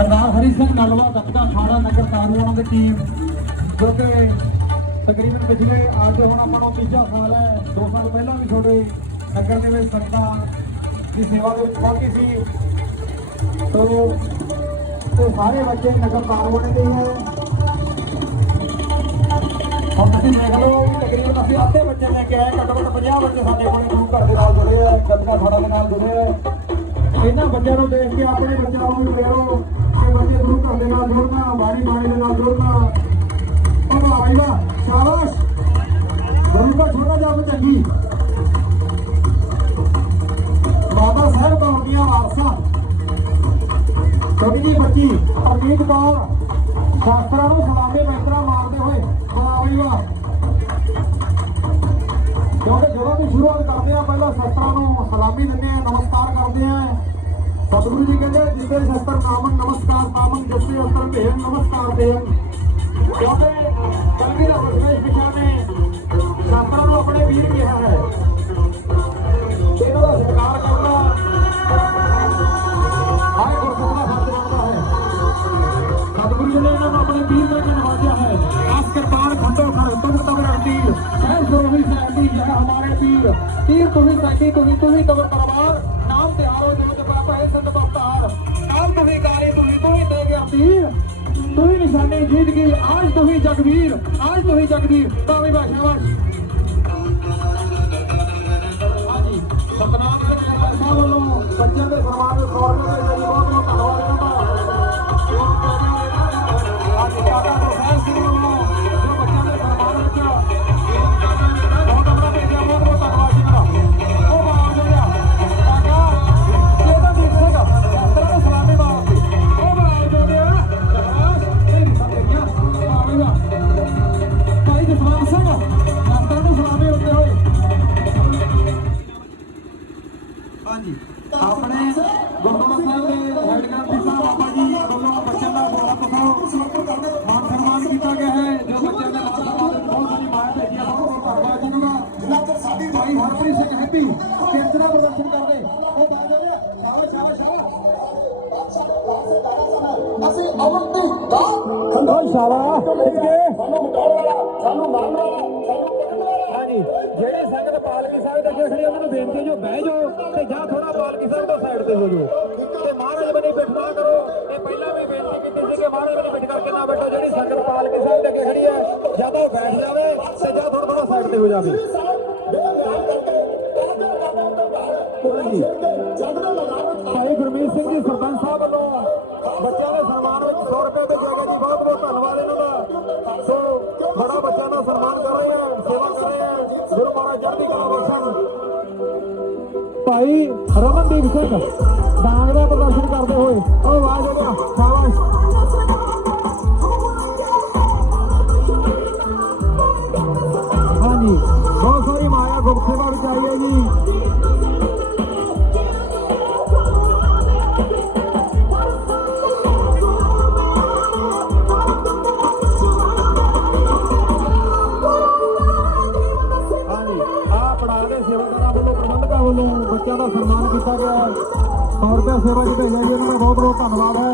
ਸਰਦਾਰ ਹਰੀ ਸਿੰਘ ਨਲਵਾ ਦਫਤਰ ਥਾਣਾ ਨਗਰ ਤਾਰੂਆਣਾ ਦੀ ਟੀਮ ਜੋ ਕਿ ਤਕਰੀਬਨ ਪਿਛਲੇ ਅੱਜ ਹੁਣ ਆਪਾਂ ਨੂੰ ਤੀਜਾ ਸਾਲ ਹੈ। ਦੋ ਸਾਲ ਪਹਿਲਾਂ ਵੀ ਤੁਹਾਡੇ ਨਗਰ ਦੇ ਵਿੱਚ ਸੰਗਤਾਂ ਦੀ ਸੇਵਾ ਦੇ ਵਿੱਚ ਪਹੁੰਚੀ ਸੀ। ਤੋ ਤੇ ਸਾਰੇ ਬੱਚੇ ਨਗਰ ਤਾਰੂਆਣੇ ਦੇ ਹੈ ਹੁਣ ਤੁਸੀਂ ਦੇਖ ਲਓ ਵੀ ਤਕਰੀਬਨ ਅਸੀਂ ਅੱਧੇ ਬੱਚੇ ਲੈ ਕੇ ਆਏ, ਘੱਟੋ ਘੱਟ 50 ਬੱਚੇ ਸਾਡੇ ਕੋਲ ਗੁਰੂ ਘਰ ਦੇ ਨਾਲ ਜੁੜੇ ਆ ਗੰਗਾ ਫੜਾ ਦੇ ਨਾਲ ਜੁੜੇ ਆ ਇਹਨਾਂ ਬੱਚਿਆਂ ਨੂੰ ਦੇਖ ਕੇ ਆਪਣੇ ਬੱਚਿਆਂ ਨੂੰ ਵੀ ਕਹੋ ਕਿ ਬੱਚੇ ਗੁਰੂ ਘਰ ਦੇ ਨਾਲ ਜੁੜਨਾ ਬਾਣੀ ਬਾਣੀ ਦੇ ਨਾਲ ਜੁੜਨਾ ਉਹ ਭਾਈ ਦਾ ਸ਼ਾਬਾਸ਼ ਗੁਰੂ ਘਰ ਛੋਟਾ ਚੰਗੀ ਬਾਬਾ ਸਾਹਿਬ ਕੌਂਡੀਆਂ ਵਾਰਸਾ ਛੋਟੀ ਜਿਹੀ ਬੱਚੀ ਪ੍ਰਨੀਤ ਕੌਰ ਸ਼ਾਸਤਰਾਂ ਨੂੰ ਸਲਾਮੇ ਮੰਤਰਾ ਮਾਰਦੇ ਹੋਏ ਵਾਹ ਬਈ ਵਾਹ ਜਦੋਂ ਵੀ ਸ਼ੁਰੂਆਤ ਕਰਦੇ ਆ, ਪਹਿਲਾਂ ਸ਼ਾਸਤਰਾਂ ਨੂੰ ਸਲਾਮੀ ਦਿੰਦੇ ਆ, ਨਮਸਕਾਰ ਕਰਦੇ ਆ। ਸਤਿਗੁਰੂ ਜੀ ਕਹਿੰਦੇ ਜਿੰਦੇ ਸ਼ਸਤਰ ਨਾਮਨ ਨਮਸਕਾਰ ਨਾਮਨ ਜਿਸਦੇ ਅਸਤਰ ਭੇਣ ਨਮਸਕਾਰ ਦੇ ਕਿਉਂਕਿ ਕਲਗੀ ਦਾ ਬਸਮੇਸ਼ ਪਿਛਾ ਨੇ ਸ਼ਸਤਰਾਂ ਨੂੰ ਆਪਣੇ ਵੀਰ ਕਿਹਾ ਹੈ ਇਹਨਾਂ ਦਾ ਸਤਿਕਾਰ ਕਰਨਾ ਹਰ ਗੁਰਸਿੱਖ ਦਾ ਫਰਜ਼ ਬਣਦਾ ਹੈ ਸਤਿਗੁਰੂ ਜੀ ਨੇ ਇਹਨਾਂ ਨੂੰ ਆਪਣੇ ਵੀਰ ਦੇ ਕੇ ਨਵਾਜਿਆ ਹੈ ਆਸ ਕਰਤਾਰ ਖੰਡੋ ਖੜ ਤੁਮ ਤਮ ਰਣਦੀਰ ਸਹਿ ਸੋਹੀ ਸਹਿਬੀ ਜਹ ਹਮਾਰੇ ਵੀਰ ਤੀਰ ਤੁਹੀ ਸੈਂਦੀ ਤੁਹੀ ਤੁਹੀ ਕਬਰ ਪਰਵਾਰ ਨਿਸ਼ਾਨੇ ਜੀਤ ਗਈ ਆਜ ਤੁਹੀ ਜਗਵੀਰ ਆਜ ਤੁਹੀ ਜਗਵੀਰ। ਤਾਵੀ ਬਾਸ਼ਾਬਾਸ਼ ਹਾਂਜੀ ਅਮਰਦੀਪ ਦਾ ਖੰਡੋ ਸ਼ਾਬਾਸ਼ ਠੀਕ ਸਾਨੂੰ ਮਟਾਉਣ ਵਾਲਾ ਸਾਨੂੰ ਮਾਰਨ ਵਾਲਾ ਸਾਨੂੰ ਕੱਢਣ ਵਾਲਾ ਹਾਂਜੀ, ਜਿਹੜੇ ਸੰਗਤ ਪਾਲਕੀ ਸਾਹਿਬ ਦੇ ਅੱਗੇ ਖੜੀ ਉਹਨਾਂ ਨੂੰ ਬੇਨਤੀ ਜੋ ਬਹਿ ਜਾਓ ਤੇ ਜਾਂ ਥੋੜਾ ਪਾਲਕੀ ਸਾਹਿਬ ਤੋਂ ਸਾਈਡ ਤੇ ਹੋ ਜਾਓ। ਤੇ ਮਹਾਰਾਜ ਬਣੀ ਬਿਠ ਕਰੋ। ਇਹ ਪਹਿਲਾਂ ਵੀ ਬੇਨਤੀ ਕੀਤੀ ਸੀ ਕਿ ਮਹਾਰਾਜ ਬਣੀ ਬਿਠ ਕਰਕੇ ਨਾ ਬੈਠੋ, ਜਿਹੜੀ ਸੰਗਤ ਪਾਲਕੀ ਸਾਹਿਬ ਦੇ ਅੱਗੇ ਖੜੀ ਹੈ, ਜਾਂ ਤਾਂ ਉਹ ਬੈਠ ਜਾਵੇ ਤੇ ਜਾਂ ਥੋੜਾ ਥੋੜਾ ਸਾਈਡ ਤੇ ਹੋ ਜਾਵੇ। ਹਾਂਜੀ। ਭਾਈ ਗੁਰਮੀਤ ਸਿੰਘ ਜੀ, ਸਰਪੰਚ ਸਾਹਿਬ ਵੱਲੋਂ ਬੱਚਿਆਂ ਦੇ ਸਨਮਾਨ ਵਿੱਚ 100 ਰੁਪਏ ਦੇ ਜਾਏਗਾ ਜੀ ਬਹੁਤ ਬਹੁਤ ਧੰਨਵਾਦ ਇਹਨਾਂ ਦਾ ਸੋ ਬੜਾ ਬੱਚਿਆਂ ਦਾ ਸਨਮਾਨ ਕਰ ਰਹੇ ਆ ਸੇਵਾ ਕਰ ਰਹੇ ਆ ਗੁਰੂ ਮਹਾਰਾਜ ਚੜ੍ਹਦੀ ਕਲਾ ਬਖਸ਼ਣ ਭਾਈ ਰਮਨਦੀਪ ਸਿੰਘ ਡਾਂਗ ਦਾ ਪ੍ਰਦਰਸ਼ਨ ਕਰਦੇ ਹੋਏ ਹਾਂਜੀ ਪੜਾ ਦੇ ਸੇਵਾਦਾਰਾਂ ਵੱਲੋਂ ਪ੍ਰਬੰਧਕਾਂ ਵੱਲੋਂ ਬੱਚਿਆਂ ਦਾ ਸਨਮਾਨ ਕੀਤਾ ਗਿਆ 100 ਰੁਪਏ ਸੇਵਾ ਜੀ ਭੇਜਿਆ ਜੀ, ਉਹਨਾਂ ਦਾ ਬਹੁਤ ਬਹੁਤ ਧੰਨਵਾਦ ਹੈ।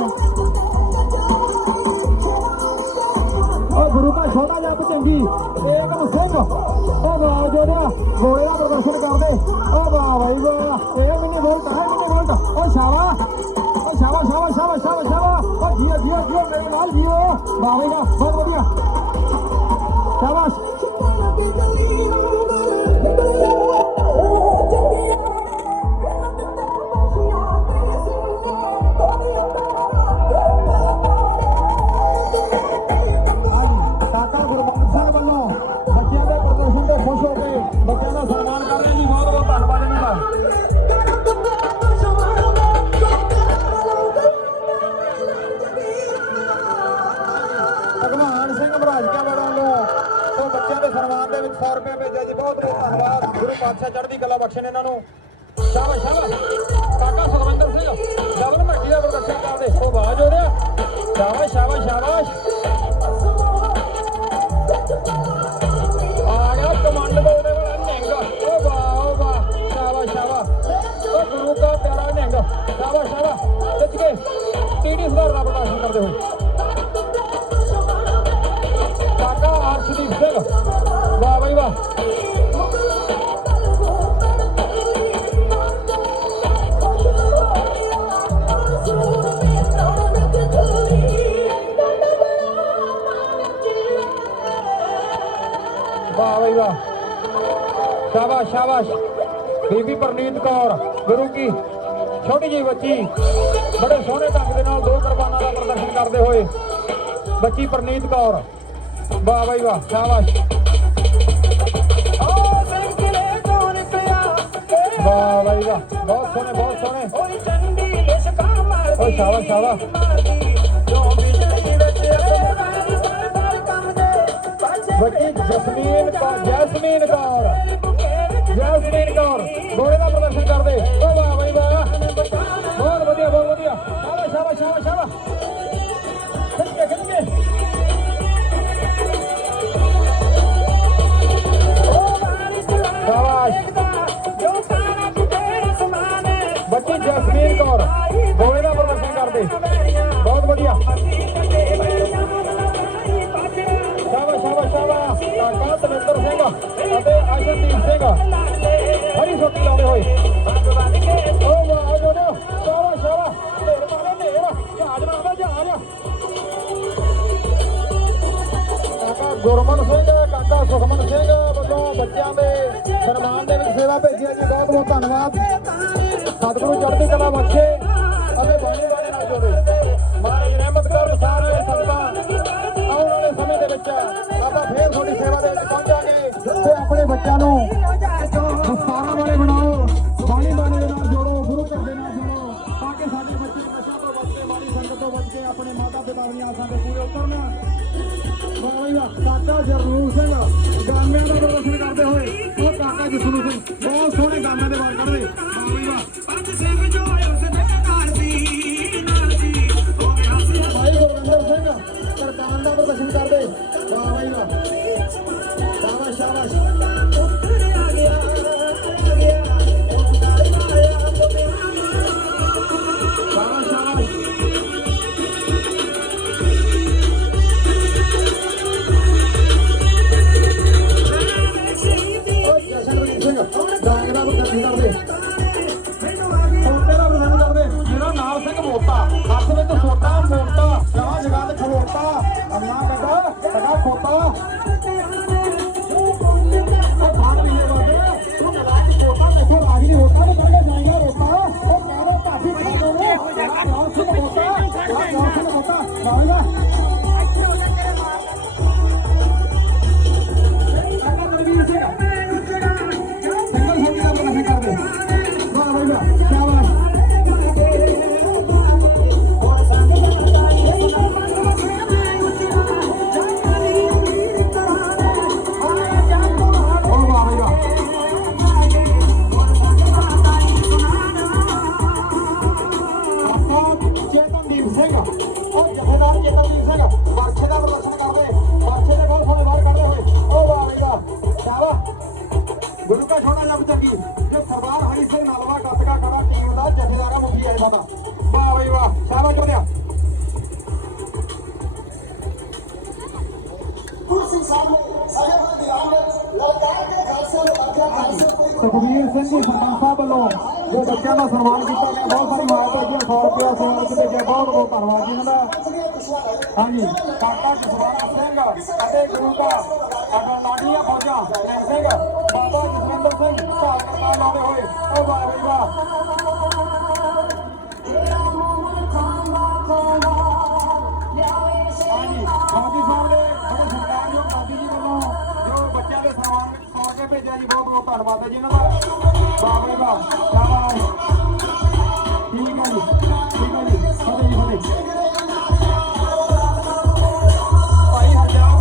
ਉਹ ਗੁਰੂ ਦਾ ਛੋਟਾ ਜਿਹਾ ਚੰਗੀ ਏਕਮ ਸਿੰਘ ਉਹ ਵਾਹ ਜੋੜਿਆ ਗੋਲੇ ਦਾ ਪ੍ਰਦਰਸ਼ਨ ਕਰਦੇ। ਉਹ ਵਾਹ ਭਾਈ ਵਾਹ ਇਹ ਕਿੰਨੇ ਵੋਲਟ ਹੈ ਕਿੰਨੇ ਵੋਲਟ। ਉਹ ਸ਼ਾਬਾ ਉਹ ਸ਼ਾਬਾ ਸ਼ਾਬਾ ਸ਼ਾਬਾ ਸ਼ਾਬਾ ਸ਼ਾਬਾ ਉਹ ਜੀਓ ਜੀਓ ਜੀਓ, ਮੇਰੇ ਨਾਲ ਜੀਓ। ਵਾਹ ਭਾਈ ਦਾ ਬਹੁਤ ਵਧੀਆ। ਸ਼ਾਬਾਸ਼। ਪਾਤਸ਼ਾਹ ਚੜ੍ਹਦੀ ਕਲਾ ਬਖਸ਼ਣ ਇਹਨਾਂ ਨੂੰ। ਸ਼ਾਬਾਸ਼ ਸ਼ਾਬਾਸ਼। ਕਾਕਾ ਸੁਖਵਿੰਦਰ ਸਿੰਘ ਡਬਲ ਮੱਟੀ ਦਾ ਪ੍ਰਦਰਸ਼ਨ ਕਰਦੇ ਉਹ ਬਾਜ ਹੋ ਰਿਹਾ ਸ਼ਾਬਾਸ਼ ਸ਼ਾਬਾਸ਼ ਸ਼ਾਬਾਸ਼। ਆ ਗਿਆ ਕਮਾਂਡ ਦਾ ਵਾਲਾ ਨਿਹੰਗ। ਓ ਵਾਹ ਓ ਵਾਹ। ਸ਼ਾਬਾਸ਼ ਸ਼ਾਬਾਸ਼। ਓ ਗੁਰੂ ਦਾ ਪਿਆਰਾ ਨਿਹੰਗ। ਸ਼ਾਬਾਸ਼ ਸ਼ਾਬਾਸ਼। ਖਿੱਚ ਕੇ ਟੀਡੀ ਸਰਦਾਰ ਦਾ ਕਰਦੇ ਹੋਏ ਕਾਕਾ ਆਰਸ਼ਦੀਪ ਸਿੰਘ। ਵਾਹ ਬਈ, ਵਾਹ। ਸ਼ਾਬਾਸ਼। ਸ਼ਾਬਾਸ਼ ਬੀਬੀ ਪਰਨੀਤ ਕੌਰ, ਗੁਰੂ ਕੀ? ਛੋਟੀ ਜਿਹੀ ਬੱਚੀ। ਬੜੇ ਸੋਹਣੇ ਢੰਗ ਦੇ ਨਾਲ ਦੋ ਕੁਰਬਾਨਾਂ ਦਾ ਪ੍ਰਦਰਸ਼ਨ ਕਰਦੇ ਹੋਏ। ਬੱਚੀ ਪਰਨੀਤ ਕੌਰ। ਵਾਹ ਬਈ ਵਾਹ, ਸ਼ਾਬਾਸ਼। ਵਾਹ ਬਈ ਵਾਹ, ਬਹੁਤ ਸੋਹਣੇ ਬਹੁਤ ਸੋਹਣੇ। ਓਏ ਸ਼ਾਬਾਸ਼ ਸ਼ਾਬਾਸ਼। ਬੱਚੀ ਜਸਮੀਨ ਕੌਰ, ਜੈਸਮੀਨ ਕੌਰ। ਜੈਸਮੀਨ ਕੌਰ। ਗੋਲੇ ਦਾ ਪ੍ਰਦਰਸ਼ਨ ਕਰਦੇ ਬੱਚਿਆਂ ਦੇ ਸਨਮਾਨ ਦੇ ਵਿੱਚ ਸੇਵਾ ਭੇਜੀ ਹੈ ਜੀ, ਬਹੁਤ ਬਹੁਤ ਧੰਨਵਾਦ। ਸਤਿਗੁਰੂ ਚੜ੍ਹਦੀ ਕਲਾ ਬਖਸ਼ੇ ਅਤੇ ਬਾਣੀ ਬਾਣੀ ਨਾਲ ਜੋੜੇ। ਮਹਾਰਾਜ ਰਹਿਮਤ ਕਰ ਸਾਰੇ ਸੰਤਾਂ। ਆਉਣ ਵਾਲੇ ਸਮੇਂ ਦੇ ਵਿੱਚ ਆਪਾਂ ਫੇਰ ਤੁਹਾਡੀ ਸੇਵਾ ਦੇ ਵਿੱਚ ਪਹੁੰਚਾਂਗੇ। ਤੇ ਆਪਣੇ ਬੱਚਿਆਂ ਨੂੰ खोता हाथ में तो खोता मोड़ता यहाँ जगह पे खड़ोता अम्मा कहता सदा खोता ਉਹ ਜਥੇਦਾਰ ਚੇਤਨਦੀਪ ਸਿੰਘ ਵਰਛੇ ਦਾ ਪ੍ਰਦਰਸ਼ਨ ਕਰਦੇ ਵਰਛੇ ਦੇ ਬਹੁਤ ਸੋਹਣੇ ਬਾਹਰ ਕੱਢਦੇ ਹੋਏ ਉਹ ਵਾਹ ਭਾਈ ਵਾਹ ਸ਼ਾਬਾਸ਼ ਗੁਰੂ ਕਾ ਛੋਟਾ ਜਬ ਚੱਕੀ ਜੋ ਸਰਦਾਰ ਹਰੀ ਸਿੰਘ ਨਲਵਾ ਟੱਟਕਾ ਖੜਾ ਟੀਮ ਦਾ ਜਥੇਦਾਰ ਮੁਖੀ ਆਏ ਸਾਡਾ ਵਾਹ ਭਾਈ ਵਾਹ ਸ਼ਾਬਾਸ਼ ਚੋਦਿਆ ਸੁਖਬੀਰ ਸਿੰਘ ਜੀ, ਸਰਪੰਚ ਵੱਲੋਂ ਜੋ ਬੱਚਿਆਂ ਦਾ ਸਨਮਾਨ ਕੀਤਾ ਗਿਆ, ਬਹੁਤ ਸਾਰੀ ਮਾਤਾ ਜੀ 100 ਰੁਪਇਆ ਸੇਵਾ ਵਿੱਚ ਭੇਜਿਆ ਬਹੁਤ ਬਹੁਤ ਧੰਨਵਾਦ ਜੀ ਇਹਨਾਂ ਦਾ। ਹਾਂਜੀ। ਕਾਕਾ ਜਸਵਾਰਾ ਸਿੰਘ ਅਤੇ ਗੁਰੂ ਦਾ ਸਾਡਾ ਲਾਡੀਆ ਫੌਜਾਂ ਸਿੰਘ, ਬਾਬਾ ਜਸਵਿੰਦਰ ਸਿੰਘ ਭਾਗ ਕਰਤਾ ਹੋਏ, ਉਹ ਵਾਹ ਵਾਹ ਪਾ ਜੀ, ਬਹੁਤ ਬਹੁਤ ਧੰਨਵਾਦ ਹੈ ਜੀ ਇਹਨਾਂ ਦਾ। ਵਾਹ ਬਈ ਸ਼ਾਬਾਸ਼ ਠੀਕ ਹੈ ਜੀ, ਠੀਕ ਹੈ ਜੀ, ਫਤਿਹ ਜੀ, ਫਤਿਹ। ਭਾਈ ਹਰਜਾਮ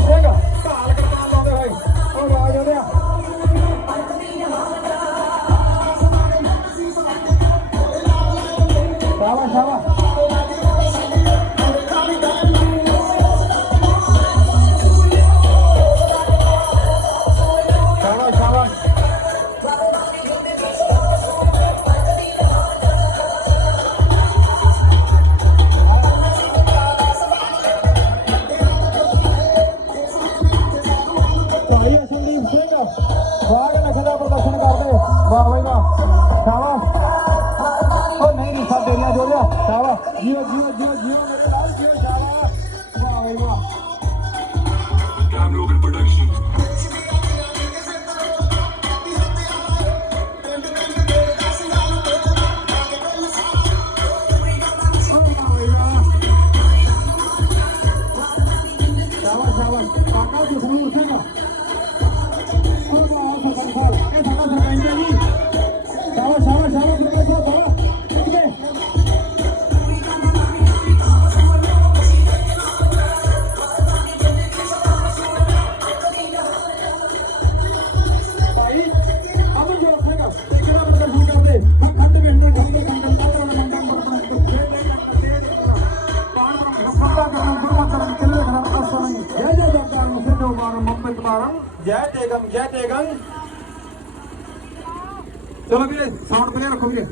ਜੀਓ ਜੀਓ ਜੀਓ ਜੀਓ ਮੇਰੇ ਨਾਲ ਜੀਓ ਸ਼ਾਬਾਸ਼। ਵਾਹ ਵਾਹ ਵਾਹ। ਕਾਮ local production Acá se jugó usted. ਜੈ ਜੈ ਗੰਗ ਚਲੋ ਵੀਰੇ ਸਾਊਂਡ ਪਲੇ ਰੱਖੋ ਵੀਰੇ।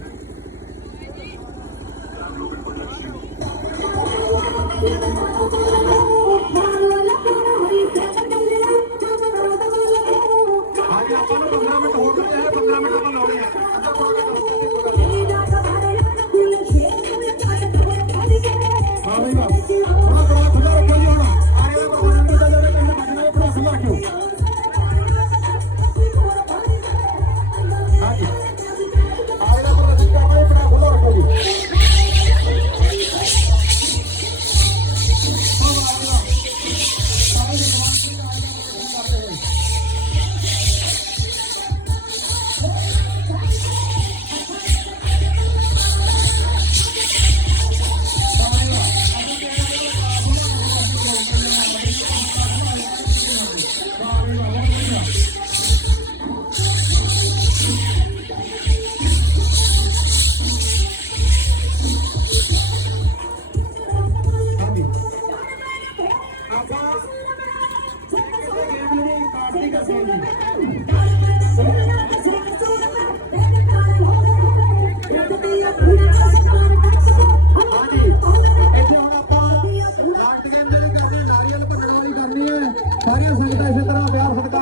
ਸਾਰੀਆਂ ਸੰਗਤਾਂ ਇਸੇ ਤਰ੍ਹਾਂ ਪਿਆਰ ਸਤਿਕਾਰ